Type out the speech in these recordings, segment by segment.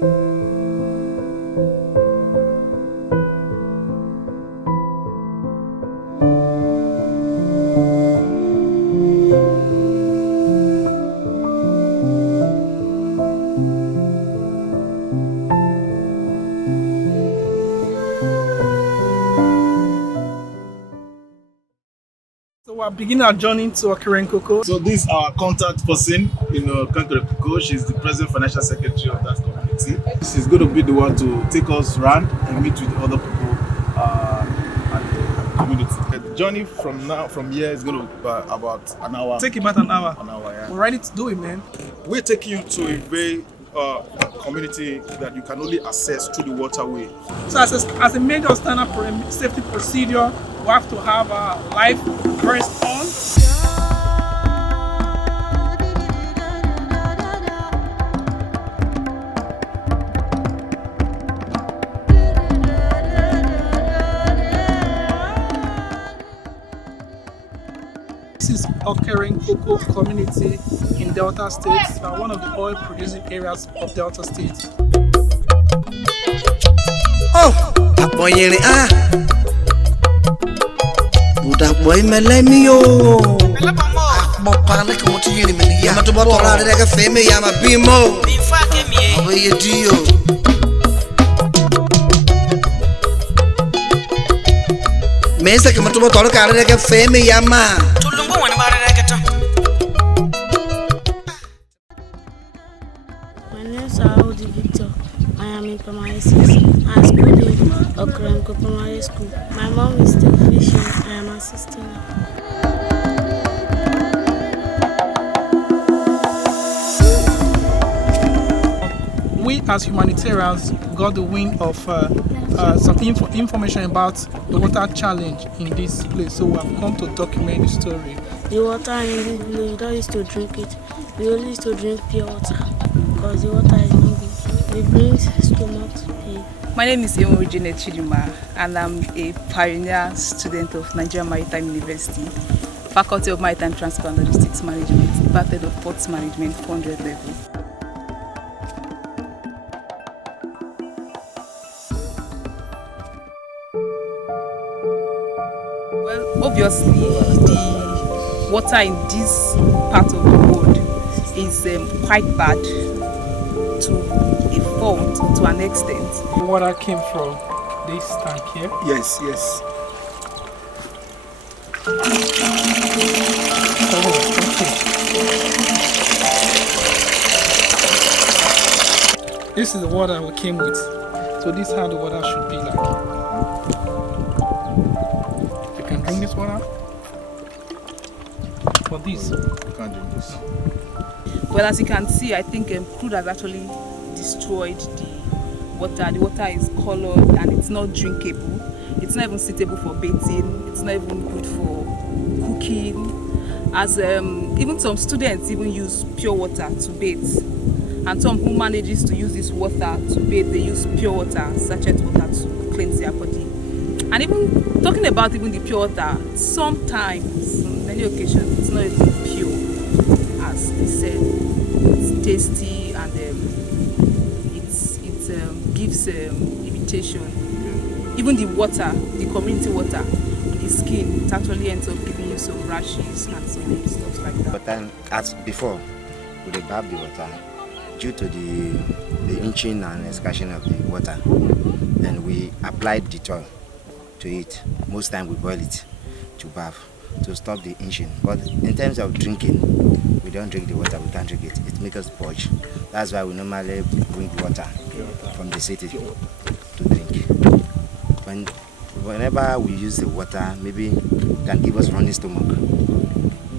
We're beginning our journey to OKERENKOKO. So this is our contact person in OKERENKOKO. She's the present financial secretary of that community. She's going to be the one to take us around and meet with other people at the community. The journey from here is going to be about an hour. Take about an hour. An hour, yeah. We're ready to do it, man. We're taking you to a very community that you can only access through the waterway. So as a major standard safety procedure, we have to have our life vest on. This is OKERENKOKO community in Delta State, one of the oil producing areas of Delta State. Oh, budak boy melemio. Mo panic mo tiyeni meni ya to botola de feme ya ma bimo. Awe yedio. Mesa ke mo to botola ka de feme ya ma. Tulungu wani ba de to. My name is Victor. I am in primary 6. I school in OKERENKOKO Primary School. My mom is still fishing. I am assisting her. We as humanitarians got the wind of some information about the water challenge in this place. So we have come to document the story. The water in this village, we don't used to drink it. We only used to drink pure water because the water is not good. It brings stomach pain. My name is Riverine, and I'm a pioneer student of Niger Maritime University, Faculty of Maritime Transport and Logistics Management, Department of Ports Management, 400 level. Well, obviously, the water in this part of the world is quite bad to a fault, to an extent. The water came from this tank here. Yes, yes. Okay. This is the water we came with. So this is how the water should be like. You can drink this water. For this, You can't drink this. Well, as you can see, I think crude has actually destroyed the water. The water is colored and it's not drinkable. It's not even suitable for bathing. It's not even good for cooking. As even some students even use pure water to bathe. And some who manages to use this water to bathe, they use pure water, sachet water to cleanse their body. And even talking about even the pure water, sometimes, on many occasions, it's not even pure, as they said. It's tasty and it gives irritation. Even the water, the community water, on the skin, it actually ends up giving you some rashes and some stuff like that. But then, as before, we would have the water due to the inching and excursion of the water. Then we applied Dettol to it. Most time we boil it to bath to stop the inching. But in terms of drinking, we don't drink the water, we can't drink it. It makes us purge. That's why we normally bring water from the city to drink. Whenever we use the water, maybe it can give us running stomach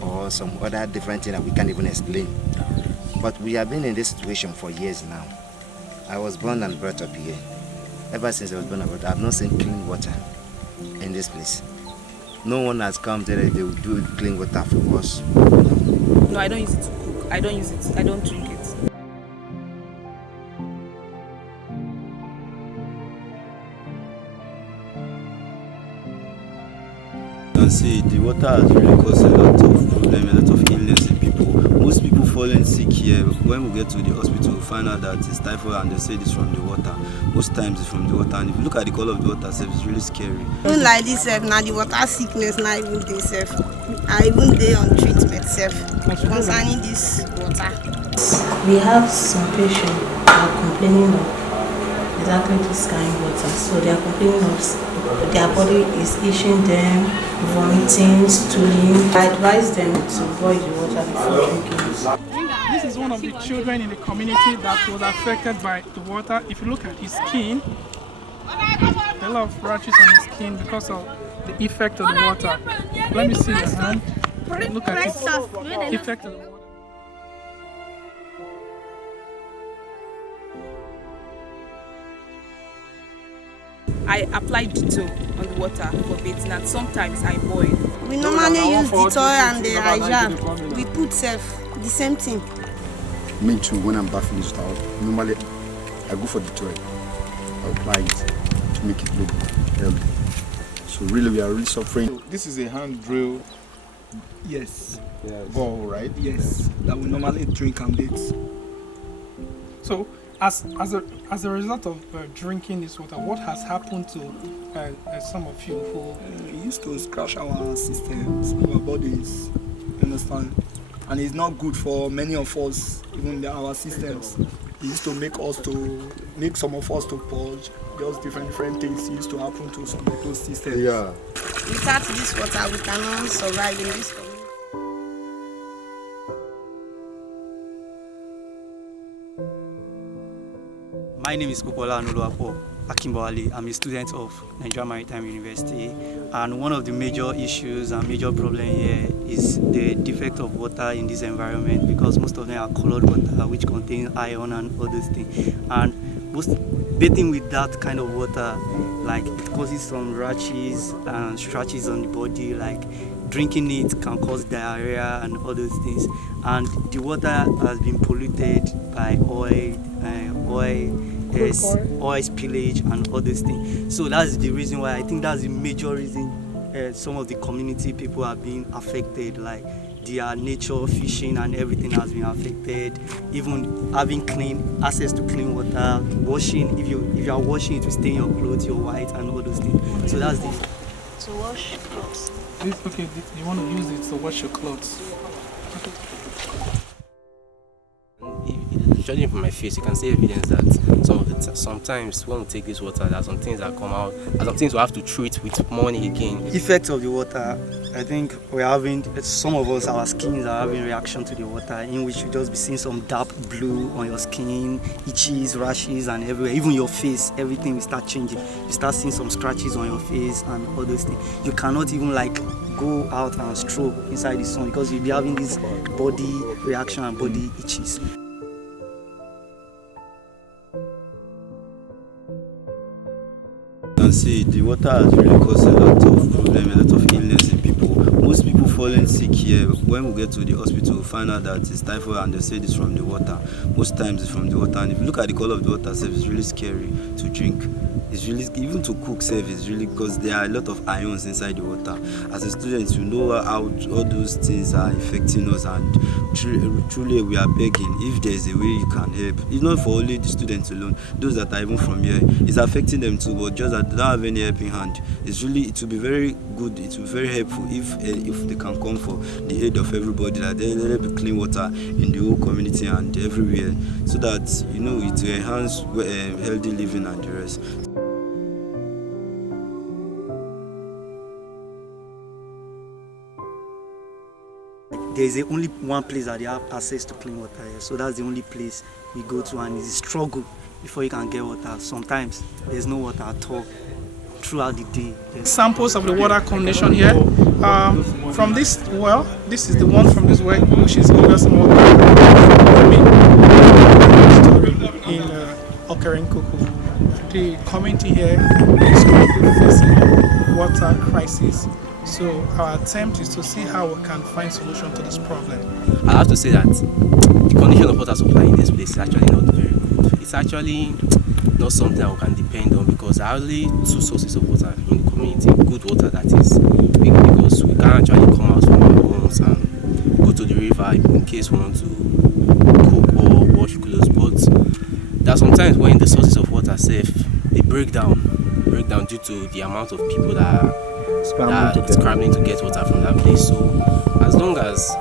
or some other different thing that we can't even explain. But we have been in this situation for years now. I was born and brought up here. Ever since I was born and brought up, I have not seen clean water in this place. No one has come there, they will do clean water for us. No, I don't use it to cook. I don't use it. I don't drink it. You can see the water has really caused a lot of problems, a lot of illness in people. Most people falling sick here, when we get to the hospital, we find out that it's typhoid and they say it's from the water. Most times it's from the water, and if you look at the color of the water, it's really scary. Even like this, now the water sickness, now even they self, I even they on treatment self concerning this water. We have some patients who are complaining of exactly this kind of water. So they are complaining of their body is itching them, vomiting, stooling. I advise them to boil the water before drinking it. This is one of the children in the community that was affected by the water. If you look at his skin, a lot of rashes on his skin because of the effect of the water. Let me see your hand. Look at it. Effect of the water. I apply Idyl on the water for bathing, and sometimes I boil. We normally use the toy and the Niger. We put self the same thing. Me too, when I'm bathing this towel, normally I go for the toy. I apply it to make it look healthy. So really we are really suffering. So this is a hand drill. Yes. Ball, right? Yes. That we normally drink and bathe. So, as a result of drinking this water, what has happened to some of you who It used to scratch our systems, our bodies, you understand? And it's not good for many of us, even our systems. It used to make some of us to purge, just different things used to happen to some of those systems. Yeah. Without this water, we cannot survive in this community. My name is Kokola Anuluapo Akimbawale. I'm a student of Niger Maritime University, and one of the major issues and major problem here is the defect of water in this environment, because most of them are colored water which contain iron and all those things, and bathing with that kind of water, like, it causes some rashes and scratches on the body. Like, drinking it can cause diarrhea and all those things, and the water has been polluted by oil spillage and all these things. So that's the reason why I think that's the major reason some of the community people are being affected. Like, their nature, fishing and everything has been affected. Even having access to clean water, washing, if you are washing, it will stain your clothes, your white and all those things. So that's the To wash clothes. okay, you want to use it to wash your clothes. Judging from my face, you can see evidence that sometimes when we take this water, there are some things that come out, and some things we have to treat with money again. effect of the water. I think we're having, some of us, our skins are having reaction to the water, in which you just be seeing some dark blue on your skin, itches, rashes and everywhere. Even your face, everything will start changing. You start seeing some scratches on your face and all those things. You cannot even like go out and stroll inside the sun, because you'll be having this body reaction and body itches. You can see the water has really caused a lot of problem, a lot of illness in people. Most people falling sick here, when we get to the hospital, we find out that it's typhoid and they say it's from the water. Most times it's from the water, and if you look at the color of the water, it's really scary to drink. It's really, even to cook safe, it's really, because there are a lot of ions inside the water. As a student, you know how all those things are affecting us, and truly we are begging, if there is a way you can help. It's not for only the students alone, those that are even from here, it's affecting them too, but just that they don't have any helping hand. It's really, it will be very good, it will be very helpful if they can come for the aid of everybody, that they help clean water in the whole community and everywhere, so that, you know, it will enhance healthy living and the rest. There is only one place that they have access to clean water here, so that's the only place we go to, and it's a struggle before you can get water. Sometimes there's no water at all throughout the day. Samples of the water combination here. From this well, this is the one from this well, which is obviously water. In OKERENKOKO. The community here is currently facing water crisis. So our attempt is to see how we can find solution to this problem. I have to say that the condition of water supply in this place is actually not very good. It's actually not something we can depend on, because there are only two sources of water in the community, good water that is, because we can't actually come out from our homes and go to the river in case we want to cook or wash clothes. But there are sometimes when the sources of water safe, they break down due to the amount of people that are scrambling to get water from that place. So as long as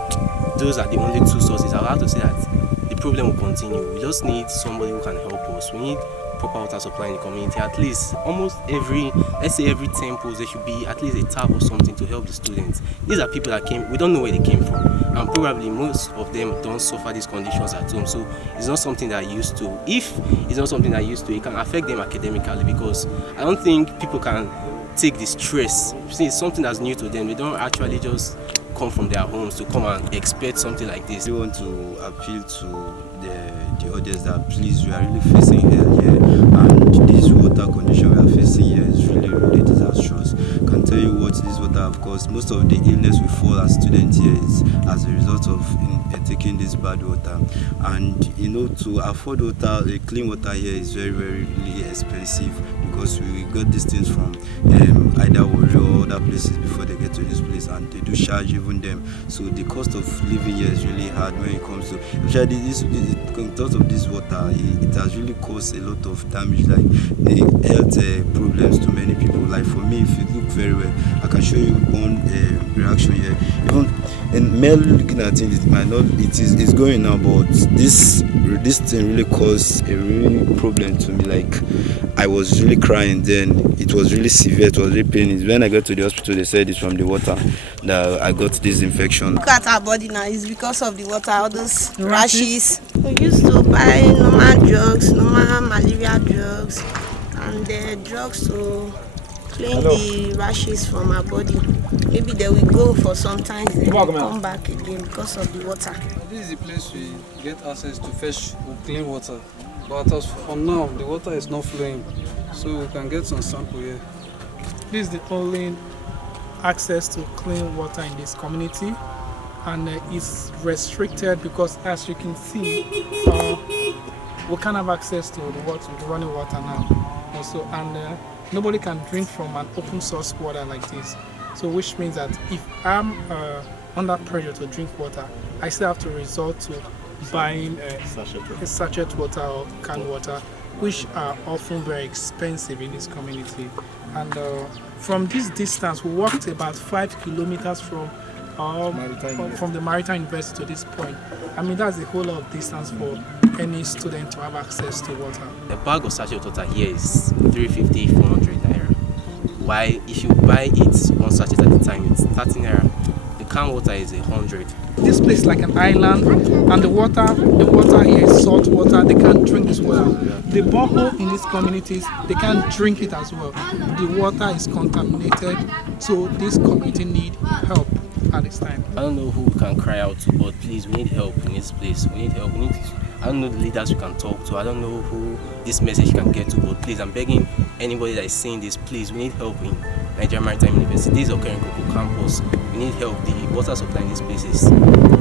those are the only two sources, I'll have to say that the problem will continue. We just need somebody who can help us. We need proper water supply in the community. At least almost let's say every 10 posts, there should be at least a tap or something to help the students. These are people that we don't know where they came from, and probably most of them don't suffer these conditions at home. So it's not something that used to. If it's not something that used to, it can affect them academically, because I don't think people can take the stress. See, it's something that's new to them. They don't actually just come from their homes to come and expect something like this. We want to appeal to the audience that please, we are really facing hell here, and this water condition we are facing here is really disastrous. I can tell you what this water have caused. Most of the illness we fall as students here is as a result of taking this bad water, and you know, to afford water, clean water here is very really expensive, because we got these things from either Warrior or other places before they get to this place, and they do charge even them. So the cost of living here is really hard when it comes to, actually, in terms of this water, it has really caused a lot of damage, like the health problems to many people. Like for me, if you look very well, I can show you one reaction here. Even in male looking at it, it might not, it's going now, but this thing really caused a really problem to me. Like I was really crying then. It was really severe. It was really painful. When I got to the hospital, they said it's from the water that I got this infection. Look at our body now. It's because of the water, all those rashes. We used to buy normal drugs, normal malaria drugs, and the drugs to clean the rashes from our body. Maybe they will go for some time, then come back again because of the water. This is the place we get access to fresh or clean water. But as for now, the water is not flowing, so we can get some sample here. This is the only access to clean water in this community, and it's restricted because, as you can see, we can't have access to the running water now. Also, and nobody can drink from an open source water like this. So, which means that if I'm under pressure to drink water, I still have to resort to buying a sachet water or canned water, which are often very expensive in this community. And from this distance, we walked about 5 kilometers from the Maritime University to this point. I mean, that's a whole lot of distance for any student to have access to water. A bag of sachet water here is 350, 400 naira. While if you buy it one sachet at a time, it's 30 naira. The canned water is 100. This place is like an island, and the water here is salt water. They can't drink this water. The borehole in these communities, they can't drink it as well. The water is contaminated, so this community need help at this time. I don't know who we can cry out to, but please, we need help in this place. We need help. I don't know the leaders we can talk to. I don't know who this message can get to, but please, I'm begging anybody that is saying this, please, we need help in Niger Maritime University. This is OKERENKOKO campus. We need help. The water supply in this place is,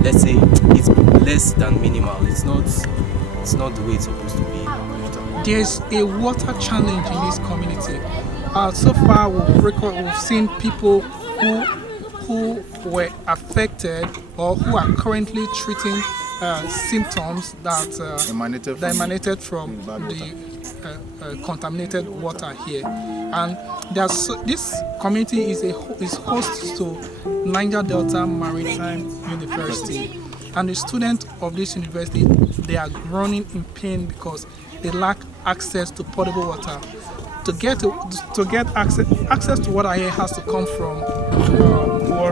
let's say, it's less than minimal. It's not the way it's supposed to be. There's a water challenge in this community. So far, we've seen people who were affected or who are currently treating symptoms that emanated from the contaminated water here. And this community is host to Niger Delta Maritime University, and the students of this university, they are groaning in pain because they lack access to potable water. To get access to water here has to come from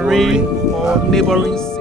Riverine or neighboring cities.